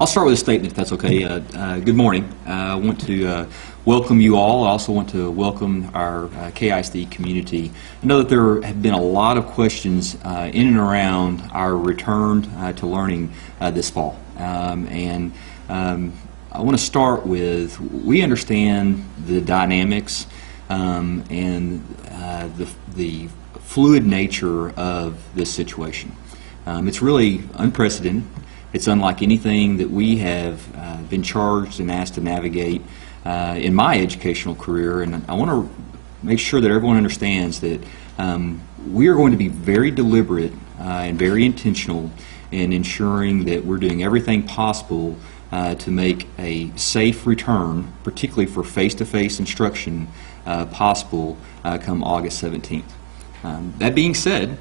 I'll start with a statement, if that's okay. Good morning. I want to welcome you all. I also want to welcome our KISD community. I know that there have been a lot of questions in and around our return to learning this fall. I want to start with, we understand the dynamics and the fluid nature of this situation. It's really unprecedented. It's unlike anything that we have been charged and asked to navigate in my educational career, and I want to make sure that everyone understands that we are going to be very deliberate and very intentional in ensuring that we're doing everything possible to make a safe return, particularly for face-to-face instruction, possible come August 17th. That being said,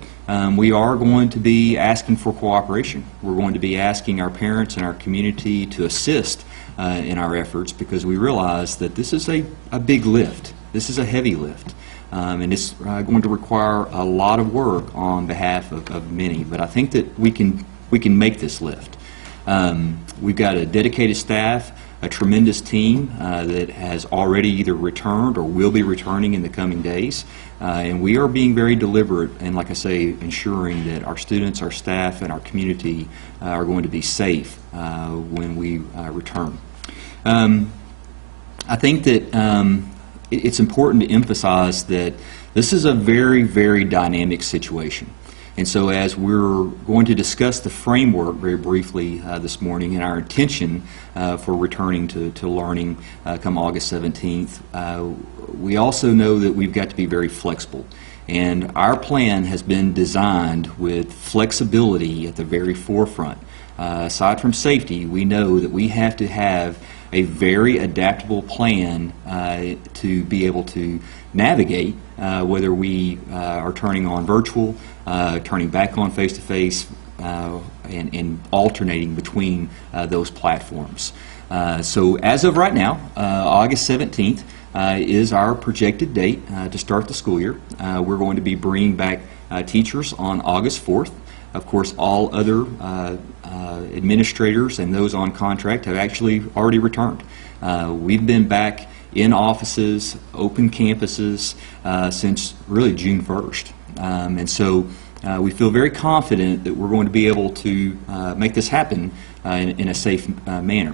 we are going to be asking for cooperation. We're going to be asking our parents and our community to assist in our efforts, because we realize that this is a big lift. This is a heavy lift, and it's going to require a lot of work on behalf of many. But I think that we can make this lift. We've got a dedicated staff, a tremendous team that has already either returned or will be returning in the coming days, and we are being very deliberate and, like I say, ensuring that our students, our staff, and our community are going to be safe when we return. I think that it's important to emphasize that this is a very, very dynamic situation. And so as we're going to discuss the framework very briefly this morning and our intention for returning to learning come August 17th, we also know that we've got to be very flexible. And our plan has been designed with flexibility at the very forefront. Aside from safety, we know that we have to have a very adaptable plan to be able to navigate whether we are turning on virtual, turning back on face-to-face, and alternating between those platforms. So as of right now, August 17th is our projected date to start the school year. We're going to be bringing back teachers on August 4th. Of course, all other administrators and those on contract have actually already returned. We've been back in offices, open campuses, since really June 1st. And so we feel very confident that we're going to be able to make this happen in a safe manner.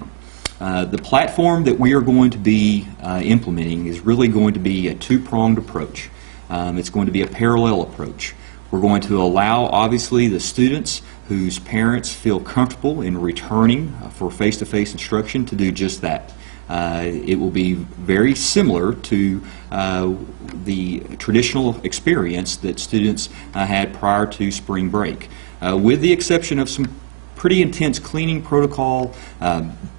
The platform that we are going to be implementing is really going to be a two-pronged approach. It's going to be a parallel approach. We're going to allow, obviously, the students whose parents feel comfortable in returning for face-to-face instruction to do just that. It will be very similar to the traditional experience that students had prior to spring break, with the exception of some pretty intense cleaning protocol,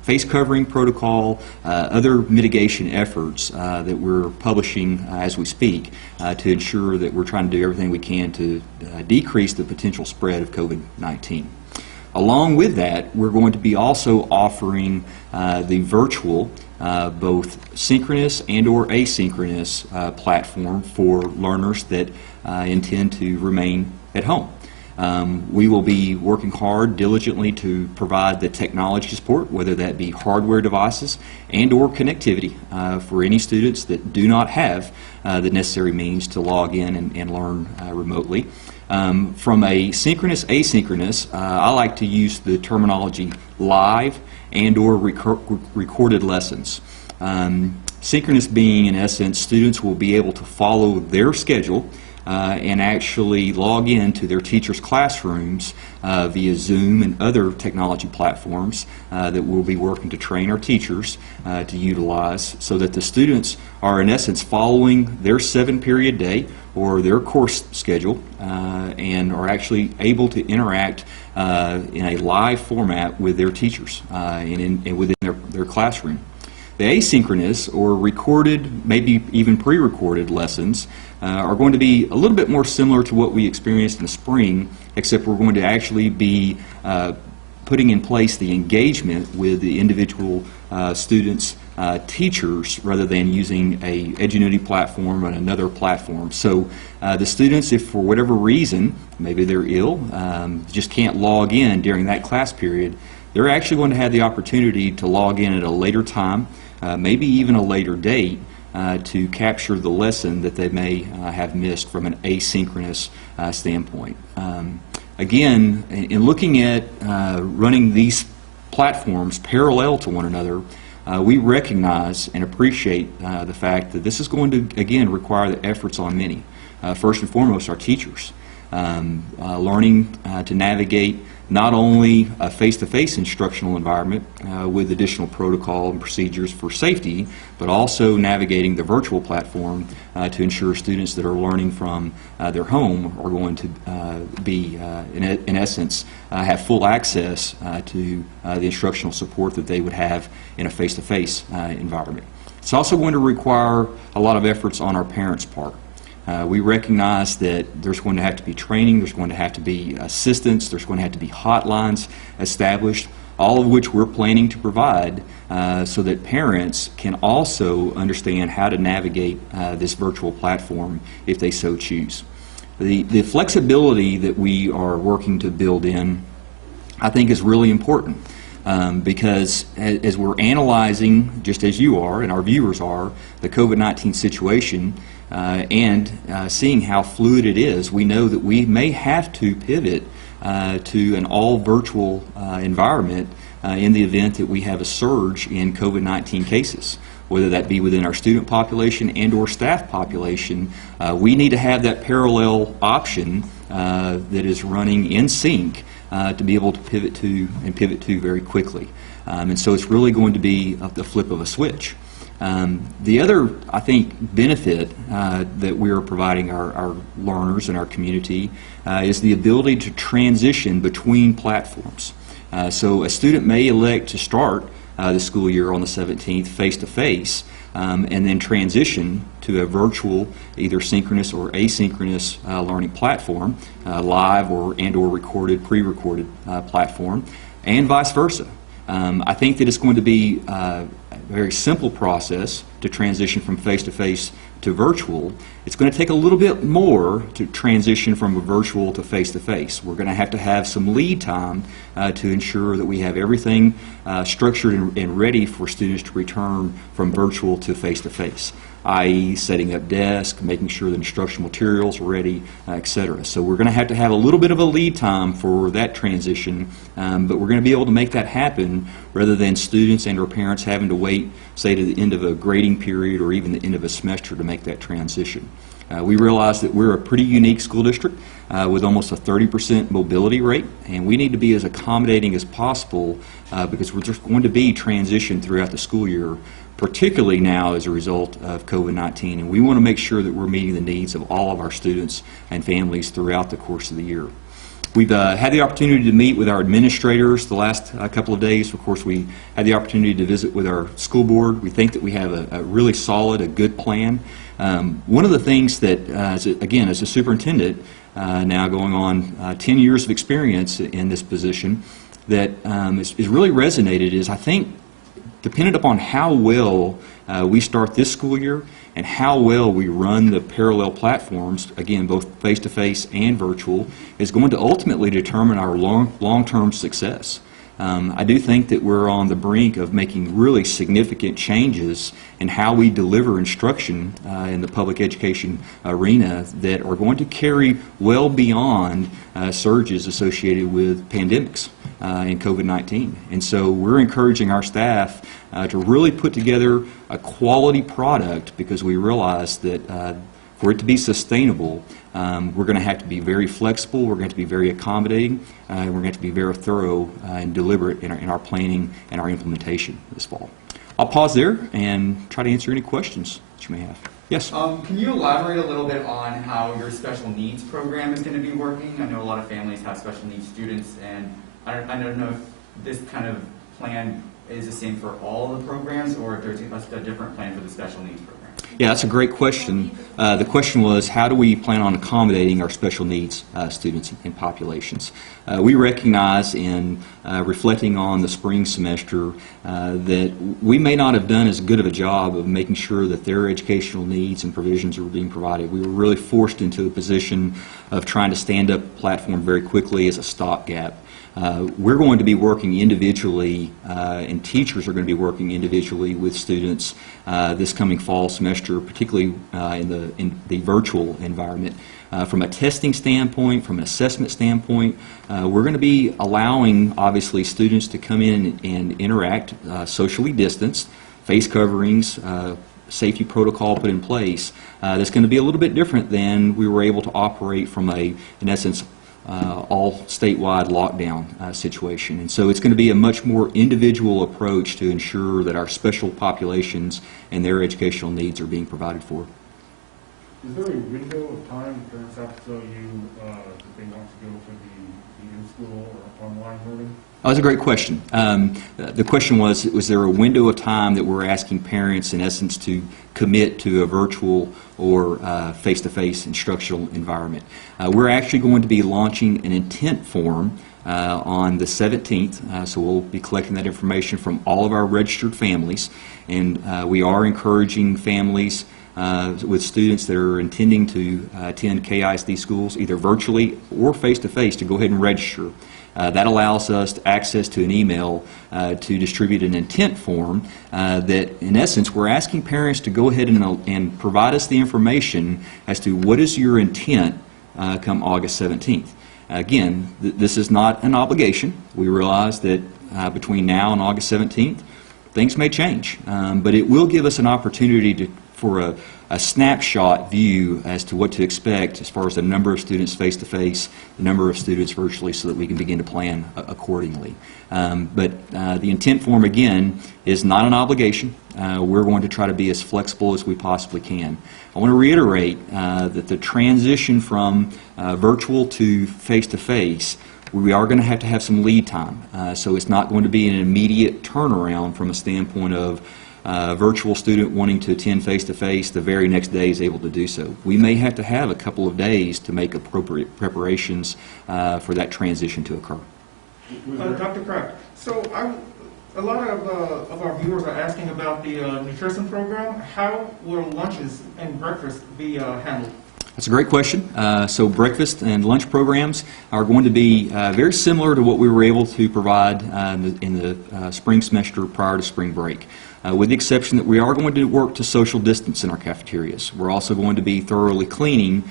face covering protocol, other mitigation efforts that we're publishing as we speak to ensure that we're trying to do everything we can to decrease the potential spread of COVID-19. Along with that, we're going to be also offering the virtual, both synchronous and or asynchronous platform for learners that intend to remain at home. We will be working hard diligently to provide the technology support, whether that be hardware devices and or connectivity for any students that do not have the necessary means to log in and learn remotely. From a synchronous asynchronous, I like to use the terminology live and or recorded lessons. Synchronous being, in essence, students will be able to follow their schedule and actually log in to their teachers' classrooms via Zoom and other technology platforms that we'll be working to train our teachers to utilize, so that the students are, in essence, following their 7-period day or their course schedule and are actually able to interact in a live format with their teachers and within their classroom. The asynchronous or recorded, maybe even pre-recorded lessons are going to be a little bit more similar to what we experienced in the spring, except we're going to actually be putting in place the engagement with the individual students, teachers, rather than using a Edgenuity platform and another platform. So the students, if for whatever reason, maybe they're ill, just can't log in during that class period, they're actually going to have the opportunity to log in at a later time, maybe even a later date, to capture the lesson that they may have missed from an asynchronous standpoint. Again, in looking at running these platforms parallel to one another, we recognize and appreciate the fact that this is going to, again, require the efforts on many. First and foremost, our teachers. Learning to navigate not only a face-to-face instructional environment with additional protocol and procedures for safety, but also navigating the virtual platform to ensure students that are learning from their home are going to be, in essence, have full access to the instructional support that they would have in a face-to-face environment. It's also going to require a lot of efforts on our parents' part. We recognize that there's going to have to be training, there's going to have to be assistance, there's going to have to be hotlines established, all of which we're planning to provide so that parents can also understand how to navigate this virtual platform if they so choose. The flexibility that we are working to build in, I think, is really important. Because as we're analyzing, just as you are and our viewers are, the COVID-19 situation and seeing how fluid it is, we know that we may have to pivot to an all-virtual environment in the event that we have a surge in COVID-19 cases. Whether that be within our student population and or staff population, we need to have that parallel option that is running in sync to be able to pivot to very quickly. And so it's really going to be the flip of a switch. The other, I think, benefit that we are providing our learners and our community is the ability to transition between platforms. So a student may elect to start the school year on the 17th face-to-face and then transition to a virtual, either synchronous or asynchronous learning platform, live or recorded, pre-recorded platform, and vice versa. I think that it's going to be a very simple process to transition from face-to-face to virtual. It's going to take a little bit more to transition from a virtual to face-to-face. We're going to have some lead time to ensure that we have everything structured and ready for students to return from virtual to face-to-face, i.e. setting up desks, making sure the instructional materials are ready, etc. So we're going to have a little bit of a lead time for that transition, but we're going to be able to make that happen rather than students and or parents having to wait, say, to the end of a grading period or even the end of a semester to make that transition. We realize that we're a pretty unique school district with almost a 30% mobility rate, and we need to be as accommodating as possible because we're just going to be transitioned throughout the school year, particularly now as a result of COVID-19, and we want to make sure that we're meeting the needs of all of our students and families throughout the course of the year. We've had the opportunity to meet with our administrators the last couple of days. Of course, we had the opportunity to visit with our school board. We think that we have a really solid, a good plan. One of the things that, again, as a superintendent, now going on 10 years of experience in this position, that is really resonated is, I think, dependent upon how well we start this school year and how well we run the parallel platforms, again, both face-to-face and virtual, is going to ultimately determine our long-term success. I do think that we're on the brink of making really significant changes in how we deliver instruction in the public education arena that are going to carry well beyond surges associated with pandemics and COVID-19. And so we're encouraging our staff to really put together a quality product because we realize that for it to be sustainable, we're going to have to be very flexible, we're going to be very accommodating, and we're going to be very thorough and deliberate in our planning and our implementation this fall. I'll pause there and try to answer any questions that you may have. Yes? Can you elaborate a little bit on how your special needs program is going to be working? I know a lot of families have special needs students, and I don't know if this kind of plan is the same for all the programs or if there's a different plan for the special needs program. Yeah, that's a great question. The question was, how do we plan on accommodating our special needs students and populations? We recognize in reflecting on the spring semester that we may not have done as good of a job of making sure that their educational needs and provisions are being provided. We were really forced into a position of trying to stand up a platform very quickly as a stopgap. we're going to be working individually, and teachers are going to be working individually with students this coming fall semester, particularly in the virtual environment. From a testing standpoint, from an assessment standpoint, we're going to be allowing, obviously, students to come in and interact socially distanced, face coverings, safety protocol put in place. That's going to be a little bit different than we were able to operate from in essence, all statewide lockdown situation. And so it's going to be a much more individual approach to ensure that our special populations and their educational needs are being provided for. Is there a window of time parents have to tell you that they want to go for the in-school or online learning? Oh, that's a great question. The question was there a window of time that we're asking parents, in essence, to commit to a virtual or face-to-face instructional environment? We're actually going to be launching an intent form on the 17th, so we'll be collecting that information from all of our registered families, and we are encouraging families with students that are intending to attend KISD schools, either virtually or face-to-face, to go ahead and register. That allows us access to an email to distribute an intent form that, in essence, we're asking parents to go ahead and provide us the information as to what is your intent come August 17th. Again, this is not an obligation. We realize that between now and August 17th, things may change, but it will give us an opportunity for a snapshot view as to what to expect as far as the number of students face-to-face, the number of students virtually, so that we can begin to plan accordingly. But the intent form, again, is not an obligation. We're going to try to be as flexible as we possibly can. I want to reiterate that the transition from virtual to face-to-face, we are going to have some lead time. So it's not going to be an immediate turnaround from a standpoint of virtual student wanting to attend face-to-face, the very next day is able to do so. We may have to have a couple of days to make appropriate preparations for that transition to occur. Dr. Crack, so a lot of our viewers are asking about the nutrition program. How will lunches and breakfast be handled? That's a great question. So breakfast and lunch programs are going to be very similar to what we were able to provide in the spring semester prior to spring break, with the exception that we are going to work to social distance in our cafeterias. We're also going to be thoroughly cleaning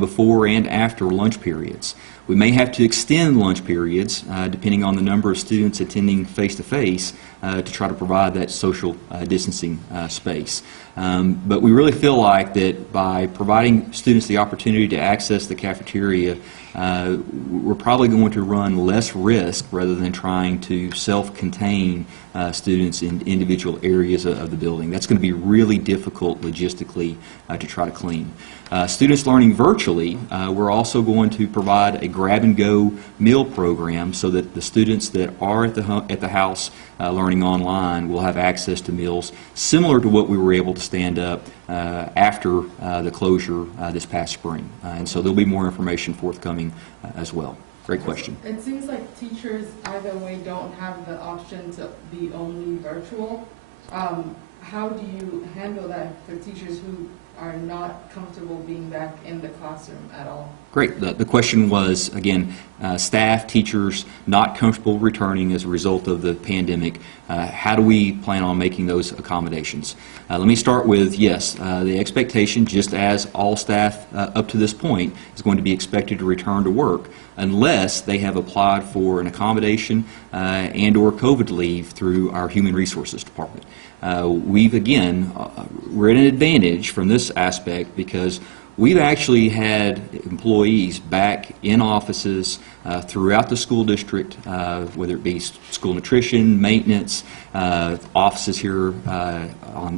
before and after lunch periods. We may have to extend lunch periods depending on the number of students attending face-to-face to try to provide that social distancing space. But we really feel like that by providing students the opportunity to access the cafeteria, we're probably going to run less risk rather than trying to self-contain students in individual areas of the building. That's going to be really difficult logistically to try to clean. Students learning virtually, we're also going to provide a grab-and-go meal program so that the students that are at the house learning online will have access to meals similar to what we were able to stand up after the closure this past spring. And so there'll be more information forthcoming as well. Great question. It seems like teachers either way don't have the option to be only virtual. How do you handle that for teachers who are not comfortable being back in the classroom at all? Great. The question was, again, staff, teachers not comfortable returning as a result of the pandemic. How do we plan on making those accommodations? Let me start with, yes, the expectation, just as all staff up to this point, is going to be expected to return to work unless they have applied for an accommodation and or COVID leave through our Human Resources Department. We're at an advantage from this aspect because we've actually had employees back in offices throughout the school district, whether it be school nutrition, maintenance, offices here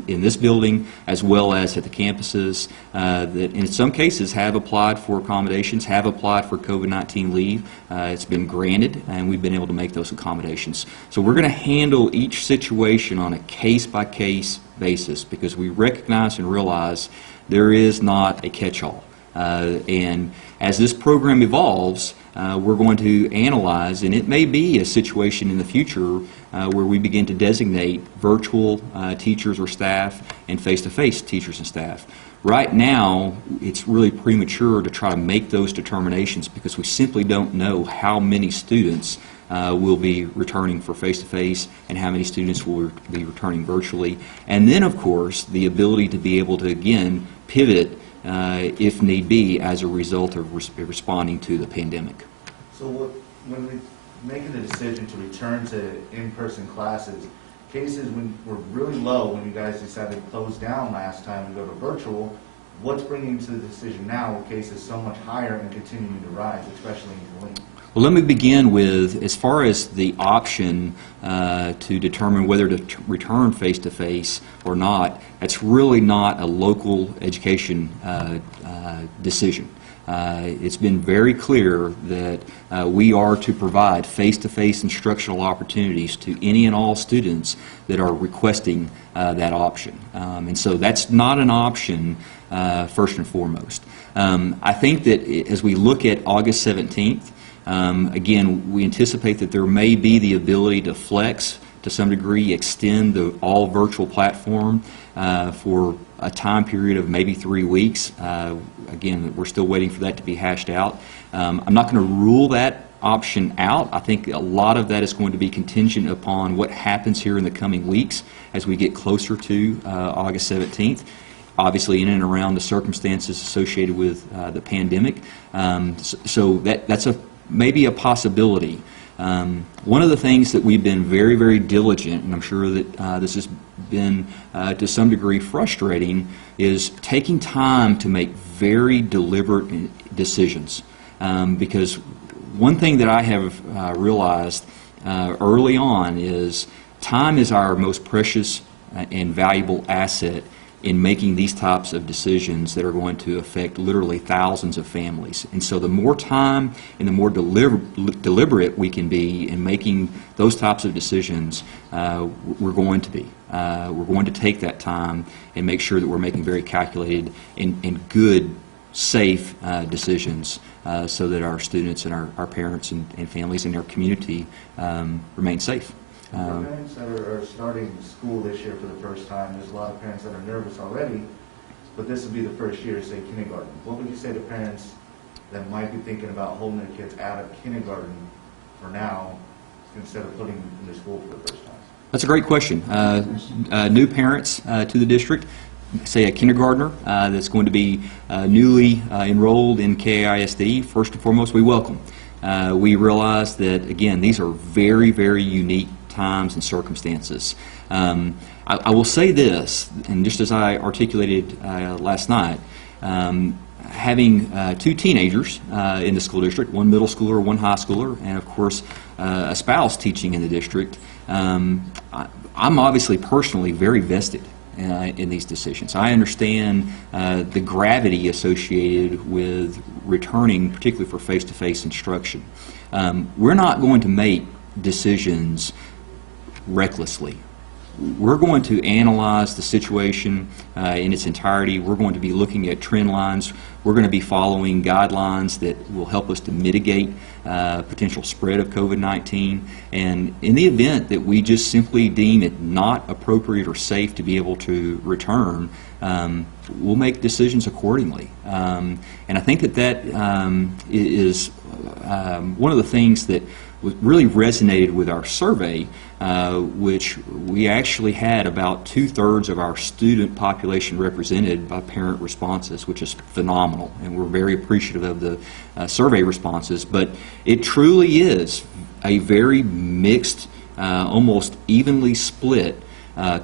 in this building, as well as at the campuses, that in some cases have applied for accommodations, have applied for COVID-19 leave. It's been granted, and we've been able to make those accommodations. So we're going to handle each situation on a case-by-case basis because we recognize and realize there is not a catch-all. And as this program evolves, we're going to analyze, and it may be a situation in the future where we begin to designate virtual teachers or staff and face-to-face teachers and staff. Right now, it's really premature to try to make those determinations because we simply don't know how many students will be returning for face-to-face and how many students will be returning virtually. And then, of course, the ability to be able to, again, pivot if need be as a result of responding to the pandemic. So when we making the decision to return to in-person classes, cases were really low when you guys decided to close down last time and go to virtual. What's bringing you to the decision now with cases so much higher and continuing to rise, especially in Killeen? Well, let me begin with, as far as the option to determine whether to return face-to-face or not, that's really not a local education decision. It's been very clear that we are to provide face-to-face instructional opportunities to any and all students that are requesting that option. And so that's not an option first and foremost. I think that as we look at August 17th, again, we anticipate that there may be the ability to flex to some degree, extend the all virtual platform for a time period of maybe 3 weeks. Again, we're still waiting for that to be hashed out. I'm not going to rule that option out. I think a lot of that is going to be contingent upon what happens here in the coming weeks as we get closer to August 17th. Obviously, in and around the circumstances associated with the pandemic. So that's maybe a possibility. One of the things that we've been very, very diligent, and I'm sure that this has been to some degree frustrating, is taking time to make very deliberate decisions. Because one thing that I have realized early on is time is our most precious and valuable asset in making these types of decisions that are going to affect literally thousands of families. And so the more time and the more deliberate we can be in making those types of decisions, we're going to be. We're going to take that time and make sure that we're making very calculated and good, safe decisions so that our students and our parents and families and our community remain safe. For parents that are starting school this year for the first time, there's a lot of parents that are nervous already, but this will be the first year, say kindergarten. What would you say to parents that might be thinking about holding their kids out of kindergarten for now instead of putting them in school for the first time? That's a great question. New parents to the district, say a kindergartner that's going to be newly enrolled in KISD, first and foremost, we welcome. We realize that, again, these are very, very unique times and circumstances. I will say this, and just as I articulated last night, having 2 teenagers in the school district, 1 middle schooler, 1 high schooler, and of course a spouse teaching in the district, I'm obviously personally very vested in these decisions. I understand the gravity associated with returning, particularly for face-to-face instruction. We're not going to make decisions recklessly. We're going to analyze the situation in its entirety. We're going to be looking at trend lines. We're going to be following guidelines that will help us to mitigate potential spread of COVID-19. And in the event that we just simply deem it not appropriate or safe to be able to return, we'll make decisions accordingly. And I think that is one of the things that really resonated with our survey, which we actually had about 2/3 of our student population represented by parent responses, which is phenomenal, and we're very appreciative of the survey responses. But it truly is a very mixed, almost evenly split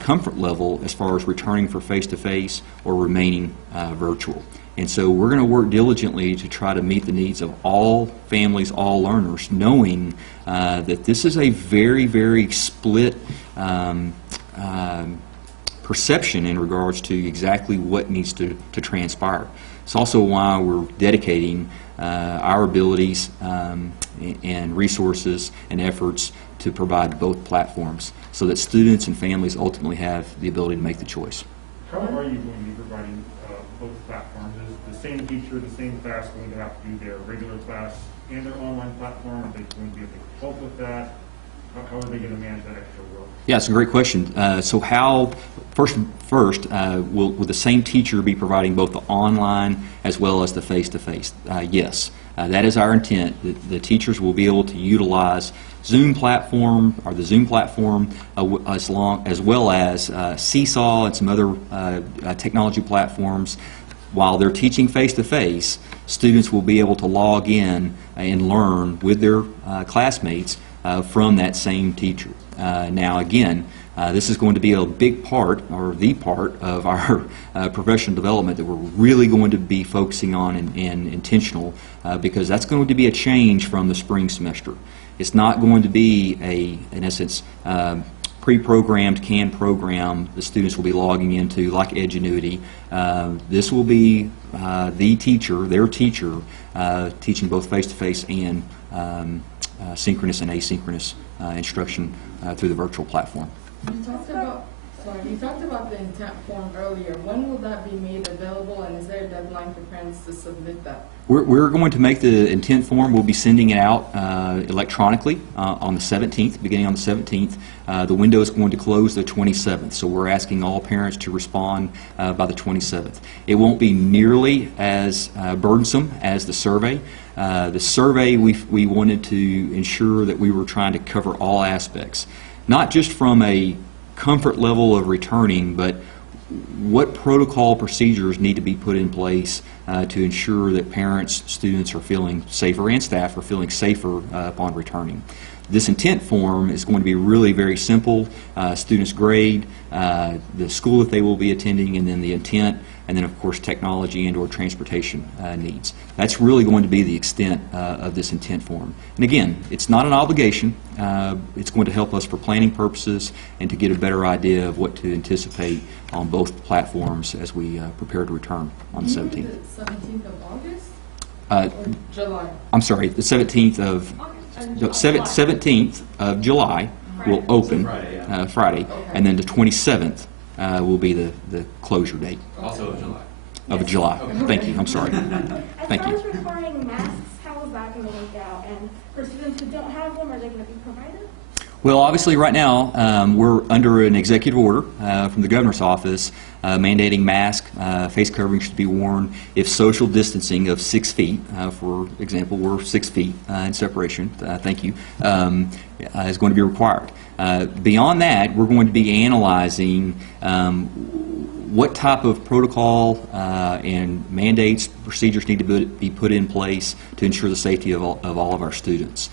comfort level as far as returning for face-to-face or remaining virtual. And so we're going to work diligently to try to meet the needs of all families, all learners, knowing that this is a very, very split perception in regards to exactly what needs to transpire. It's also why we're dedicating our abilities and resources and efforts to provide both platforms so that students and families ultimately have the ability to make the choice. How are you going to be providing both platforms? Is the same teacher, the same class going to have to do their regular class and their online platform? Are they going to be able to cope with that? How are they going to manage that extra work? Yeah, it's a great question. So how will the same teacher be providing both the online as well as the face-to-face? Yes. That is our intent. The teachers will be able to utilize Zoom platform or the Zoom platform as well as Seesaw and some other technology platforms. While they're teaching face-to-face, students will be able to log in and learn with their classmates from that same teacher. Now again, this is going to be a big part, or the part, of our professional development that we're really going to be focusing on and intentional, because that's going to be a change from the spring semester. It's not going to be in essence, pre-programmed canned program the students will be logging into like Edgenuity. This will be the teacher, their teacher, teaching both face-to-face and synchronous and asynchronous instruction through the virtual platform. You talked about the intent form earlier. When will that be made available, and is there a deadline for parents to submit that? We're going to make the intent form. We'll be sending it out electronically on the 17th, beginning on the 17th. The window is going to close the 27th, so we're asking all parents to respond by the 27th. It won't be nearly as burdensome as the survey. The survey, we wanted to ensure that we were trying to cover all aspects, not just from a comfort level of returning, but what protocol procedures need to be put in place to ensure that parents, students are feeling safer, and staff are feeling safer upon returning. This intent form is going to be really very simple. Students' grade, the school that they will be attending, and then the intent, and then of course technology and or transportation needs. That's really going to be the extent of this intent form. And again, it's not an obligation. It's going to help us for planning purposes and to get a better idea of what to anticipate on both platforms as we prepare to return on the 17th. The 17th of August? Or July? I'm sorry, the 17th of 17th of July will open Friday, Okay. and then the 27th will be the closure date Also of July. of July. Okay. Thank you. I'm sorry. Thank As far you. as requiring masks, how is that going to work out? And for students who don't have them, are they going to be provided? Well, obviously, right now we're under an executive order from the governor's office mandating masks, face coverings should be worn if social distancing of 6 feet, for example, we're 6 feet in separation, thank you, is going to be required. Beyond that, we're going to be analyzing what type of protocol and mandates, procedures need to be put in place to ensure the safety of all of our students.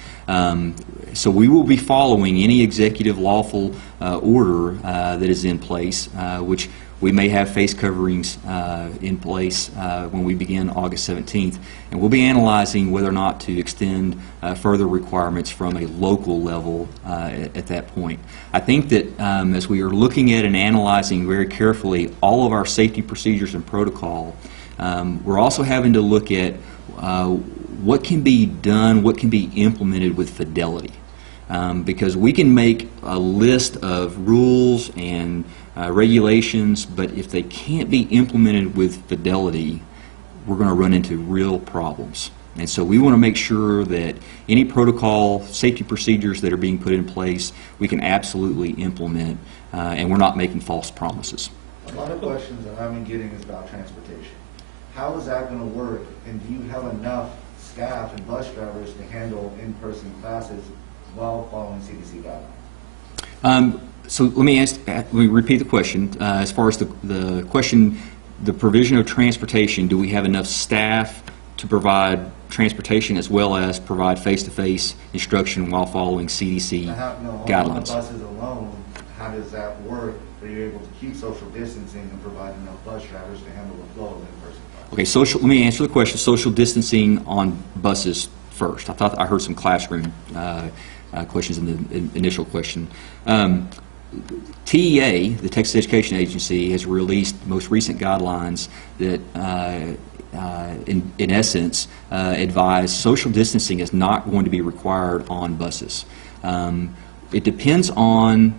So we will be following any executive lawful order that is in place, which we may have face coverings in place when we begin August 17th, and we'll be analyzing whether or not to extend further requirements from a local level at that point. I think that as we are looking at and analyzing very carefully all of our safety procedures and protocol, we're also having to look at what can be done, what can be implemented with fidelity. Because we can make a list of rules and regulations, but if they can't be implemented with fidelity, we're going to run into real problems. And so we want to make sure that any protocol, safety procedures that are being put in place, we can absolutely implement, and we're not making false promises. A lot of questions that I've been getting is about transportation. How is that going to work, and do you have enough staff and bus drivers to handle in-person classes while following CDC guidelines? So let me repeat the question. As far as the question, the provision of transportation, do we have enough staff to provide transportation as well as provide face-to-face instruction while following CDC guidelines? On the buses alone, how does that work? Are you able to keep social distancing and provide enough bus drivers to handle the flow of in-person classes? Okay, let me answer the question. Social distancing on buses first. I thought I heard some classroom questions in the initial question. TEA, the Texas Education Agency, has released most recent guidelines that, in essence, advise social distancing is not going to be required on buses. It depends on,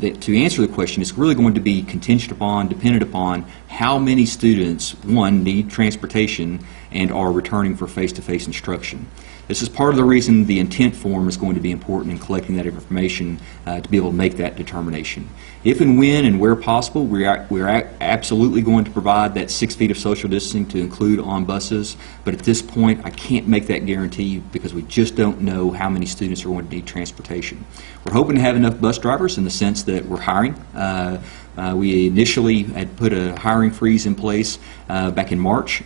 to answer the question, it's really going to be dependent upon how many students, one, need transportation, and are returning for face-to-face instruction. This is part of the reason the intent form is going to be important in collecting that information to be able to make that determination. If and when and where possible, we're absolutely going to provide that 6 feet of social distancing to include on buses, but at this point I can't make that guarantee because we just don't know how many students are going to need transportation. We're hoping to have enough bus drivers in the sense that we're hiring. We initially had put a hiring freeze in place back in March,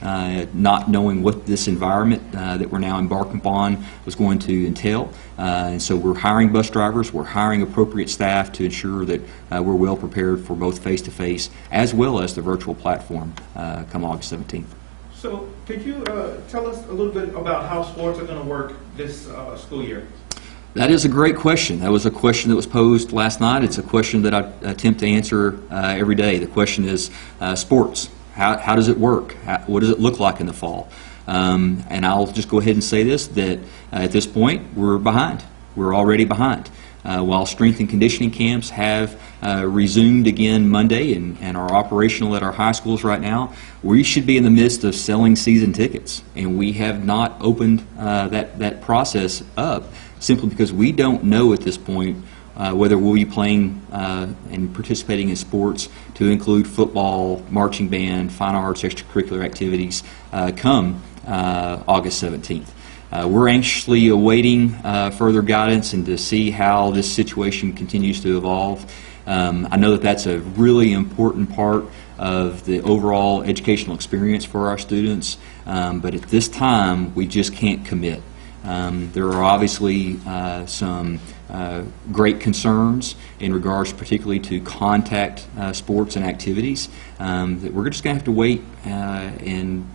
not knowing what this environment that we're now embarking upon was going to entail. And so we're hiring bus drivers, we're hiring appropriate staff to ensure that we're well prepared for both face-to-face as well as the virtual platform come August 17th. So could you tell us a little bit about how sports are going to work this school year? That is a great question. That was a question that was posed last night. It's a question that I attempt to answer every day. The question is sports. How does it work? What does it look like in the fall? And I'll just go ahead and say this, that at this point we're behind. We're already behind. While strength and conditioning camps have resumed again Monday and are operational at our high schools right now, we should be in the midst of selling season tickets, and we have not opened that process up simply because we don't know at this point whether we'll be playing and participating in sports to include football, marching band, fine arts, extracurricular activities come August 17th. We're anxiously awaiting further guidance and to see how this situation continues to evolve. I know that that's a really important part of the overall educational experience for our students, but at this time we just can't commit. There are obviously some great concerns in regards particularly to contact sports and activities that we're just going to have to wait and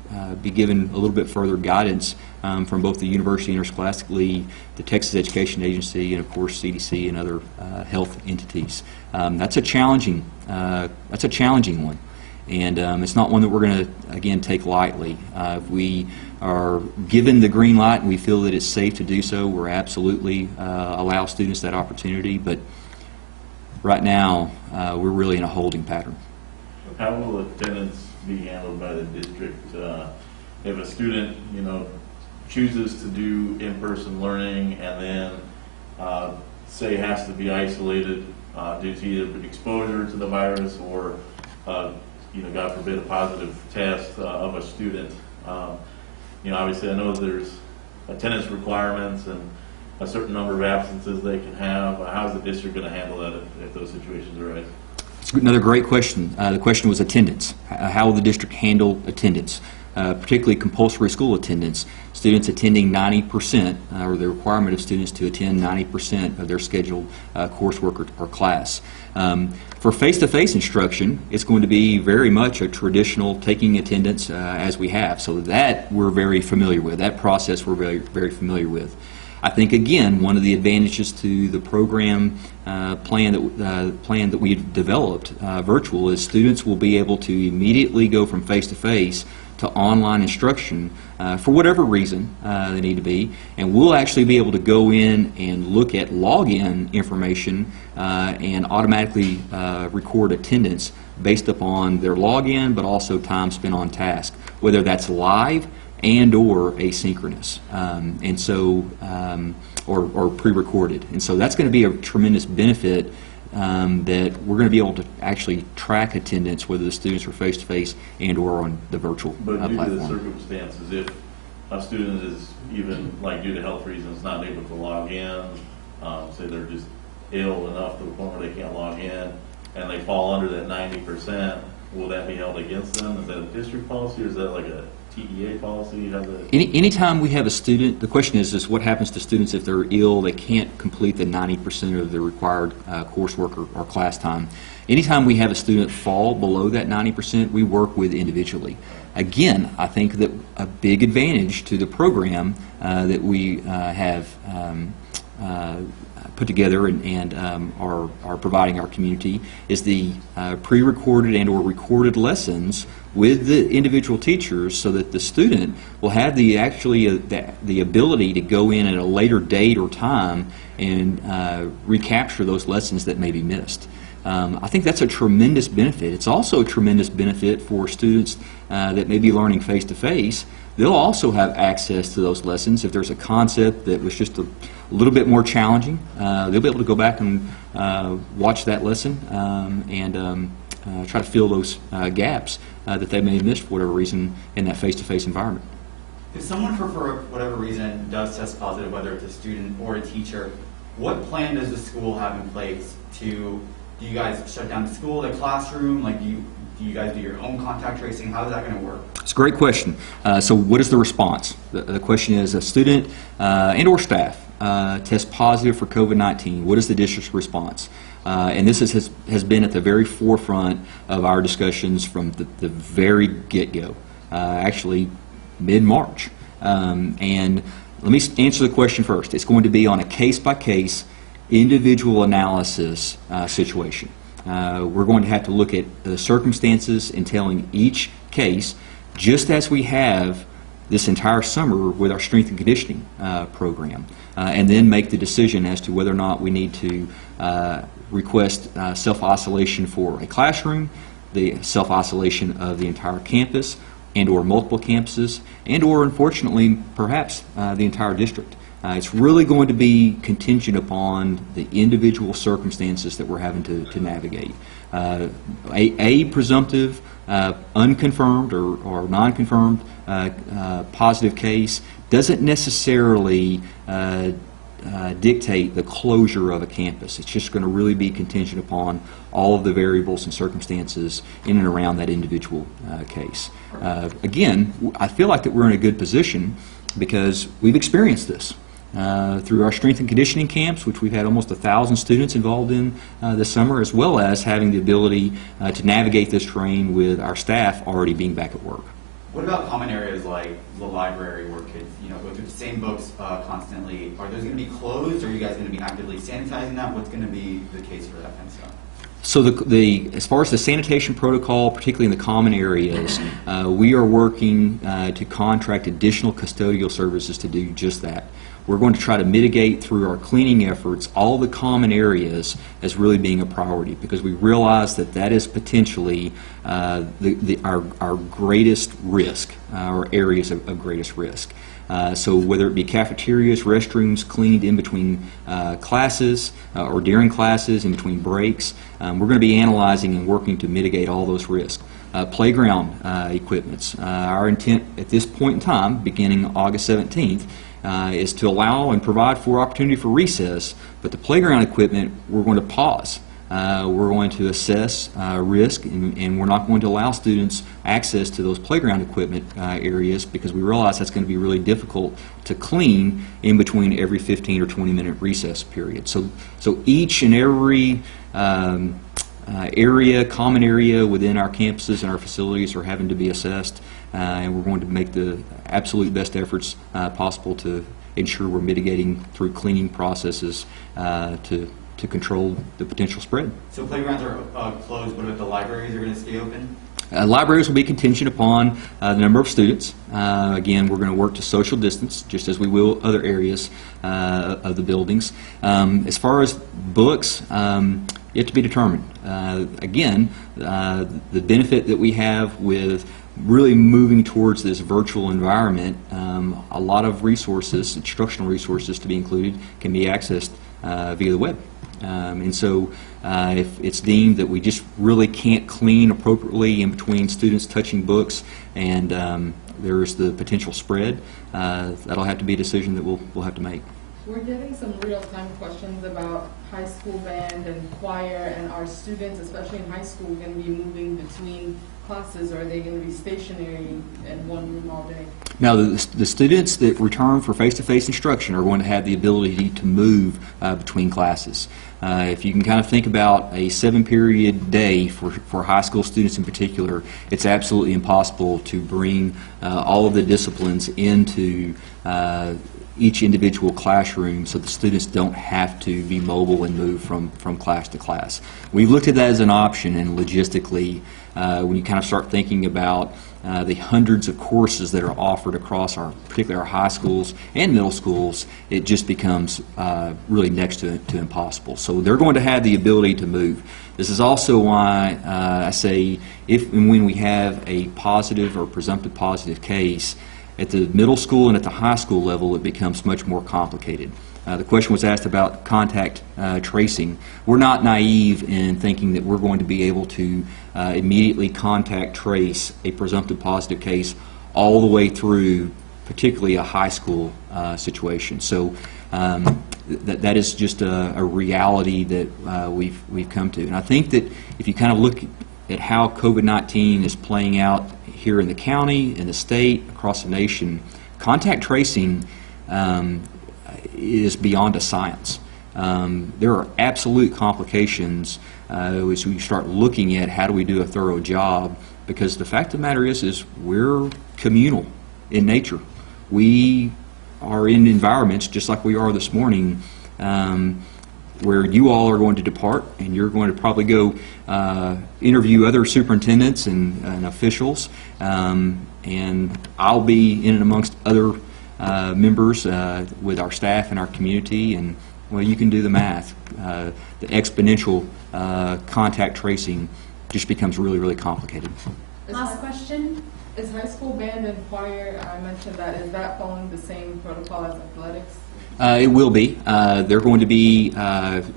be given a little bit further guidance from both the University Interscholastic League, the Texas Education Agency, and of course CDC and other health entities. That's a challenging one. And it's not one that we're going to, again, take lightly. If we are given the green light and we feel that it's safe to do so, we're absolutely allow students that opportunity. But right now, we're really in a holding pattern. How will attendance be handled by the district? If a student, chooses to do in-person learning and then, say, has to be isolated due to either exposure to the virus or God forbid, a positive test of a student. Obviously I know there's attendance requirements and a certain number of absences they can have. How's the district going to handle that if those situations arise? It's another great question. The question was attendance. How will the district handle attendance? Particularly compulsory school attendance, students attending 90%, or the requirement of students to attend 90% of their scheduled coursework or class. For face-to-face instruction, it's going to be very much a traditional taking attendance as we have, so that we're very familiar with. That process we're very, very familiar with. I think, again, one of the advantages to the program plan that we've developed, virtual, is students will be able to immediately go from face-to-face to online instruction for whatever reason they need to be, and we'll actually be able to go in and look at login information and automatically record attendance based upon their login, but also time spent on task, whether that's live and or asynchronous, and so or pre-recorded, and so that's going to be a tremendous benefit. That we're going to be able to actually track attendance, whether the students are face-to-face and or on the virtual But due platform. to the circumstances, if a student is even, due to health reasons, not able to log in, say they're just ill enough to the point where they can't log in, and they fall under that 90%, will that be held against them? Is that a district policy, or is that like a TEA policy? Anytime we have a student, the question is what happens to students if they're ill, they can't complete the 90% of the required coursework or class time. Anytime we have a student fall below that 90%, we work with individually. Again, I think that a big advantage to the program that we have put together and are providing our community is the pre-recorded and or recorded lessons with the individual teachers, so that the student will have the ability to go in at a later date or time and recapture those lessons that may be missed. I think that's a tremendous benefit. It's also a tremendous benefit for students that may be learning face-to-face. They'll also have access to those lessons. If there's a concept that was just a little bit more challenging, they'll be able to go back and watch that lesson and try to fill those gaps that they may have missed for whatever reason in that face-to-face environment. If someone, for whatever reason, does test positive, whether it's a student or a teacher, what plan does the school have in place to, do you guys shut down the school, the classroom? Like, do you guys do your own contact tracing? How is that going to work? It's a great question. So what is the response? The question is, a student and or staff test positive for COVID-19. What is the district's response? And this has been at the very forefront of our discussions from the very get-go, actually mid-March. And let me answer the question first. It's going to be on a case-by-case, individual analysis situation. We're going to have to look at the circumstances entailing each case, just as we have this entire summer with our strength and conditioning program, and then make the decision as to whether or not we need to request self-isolation for a classroom, the self-isolation of the entire campus, and or multiple campuses, and or unfortunately perhaps the entire district. It's really going to be contingent upon the individual circumstances that we're having to navigate. A presumptive, unconfirmed or non-confirmed positive case doesn't necessarily dictate the closure of a campus. It's just going to really be contingent upon all of the variables and circumstances in and around that individual case. Again, I feel like that we're in a good position because we've experienced this. Through our strength and conditioning camps, which we've had almost 1,000 students involved in this summer, as well as having the ability to navigate this terrain with our staff already being back at work. What about common areas like the library where kids, go through the same books constantly? Are those going to be closed? Or are you guys going to be actively sanitizing that? What's going to be the case for that kind of stuff? So as far as the sanitation protocol, particularly in the common areas, we are working to contract additional custodial services to do just that. We're going to try to mitigate through our cleaning efforts all the common areas as really being a priority, because we realize that is potentially our greatest risk, or areas of greatest risk. So whether it be cafeterias, restrooms cleaned in between classes or during classes, in between breaks, we're going to be analyzing and working to mitigate all those risks. Playground equipments. Our intent at this point in time, beginning August 17th, is to allow and provide for opportunity for recess, but the playground equipment we're going to pause. We're going to assess risk, and we're not going to allow students access to those playground equipment areas, because we realize that's going to be really difficult to clean in between every 15 or 20-minute recess period. So each and every common area within our campuses and our facilities are having to be assessed, and we're going to make the absolute best efforts possible to ensure we're mitigating through cleaning processes to control the potential spread. So playgrounds are closed, but if the libraries are going to stay open? Libraries will be contingent upon the number of students. Again, we're going to work to social distance, just as we will other areas of the buildings. As far as books, yet to be determined. Again, the benefit that we have with really moving towards this virtual environment, a lot of resources, instructional resources to be included, can be accessed via the web. And so if it's deemed that we just really can't clean appropriately in between students touching books and there's the potential spread, that'll have to be a decision that we'll have to make. We're getting some real-time questions about high school band and choir, and are students, especially in high school, going to be moving between classes, or are they going to be stationary in one room all day? Now, the students that return for face-to-face instruction are going to have the ability to move between classes. If you can kind of think about a 7-period day for high school students in particular, it's absolutely impossible to bring all of the disciplines into each individual classroom so the students don't have to be mobile and move from class to class. We've looked at that as an option, and logistically, when you kind of start thinking about the hundreds of courses that are offered across particularly our high schools and middle schools, it just becomes really next to impossible. So they're going to have the ability to move. This is also why I say if and when we have a positive or presumptive positive case, at the middle school and at the high school level, it becomes much more complicated. The question was asked about contact tracing. We're not naive in thinking that we're going to be able to immediately contact trace a presumptive positive case all the way through, particularly a high school situation. So that is just a reality that we've come to. And I think that if you kind of look at how COVID-19 is playing out here in the county, in the state, across the nation, contact tracing is beyond a science. There are absolute complications as we start looking at how do we do a thorough job, because the fact of the matter is we're communal in nature. We are in environments just like we are this morning where you all are going to depart and you're going to probably go interview other superintendents and officials, and I'll be in and amongst other members with our staff and our community, and well, you can do the math. The exponential contact tracing just becomes really, really complicated. Last question. Is high school band and choir, I mentioned that, is that following the same protocol as athletics? It will be. They're going to be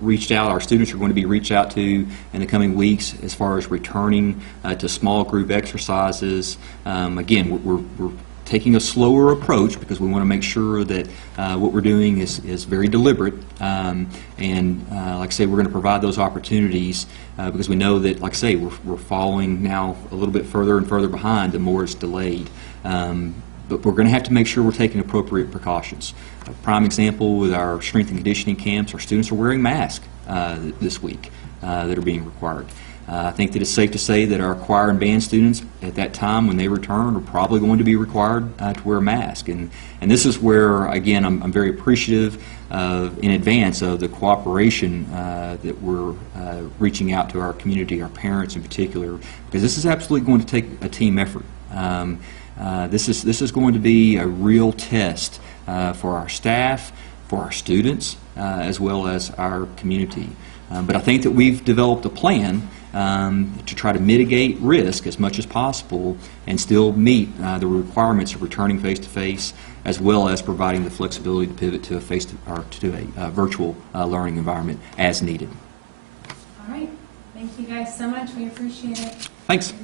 reached out. Our students are going to be reached out to in the coming weeks as far as returning to small group exercises. Again, we're taking a slower approach because we want to make sure that what we're doing is very deliberate. And like I say, we're going to provide those opportunities because we know that, like I say, we're following now a little bit further and further behind the more it's delayed. But we're going to have to make sure we're taking appropriate precautions. A prime example with our strength and conditioning camps, our students are wearing masks this week that are being required. I think that it's safe to say that our choir and band students at that time when they return are probably going to be required to wear a mask. And this is where, again, I'm very appreciative in advance of the cooperation that we're reaching out to our community, our parents in particular, because this is absolutely going to take a team effort. This is going to be a real test for our staff, for our students, as well as our community. But I think that we've developed a plan to try to mitigate risk as much as possible and still meet the requirements of returning face-to-face, as well as providing the flexibility to pivot to a virtual learning environment as needed. All right. Thank you guys so much. We appreciate it. Thanks.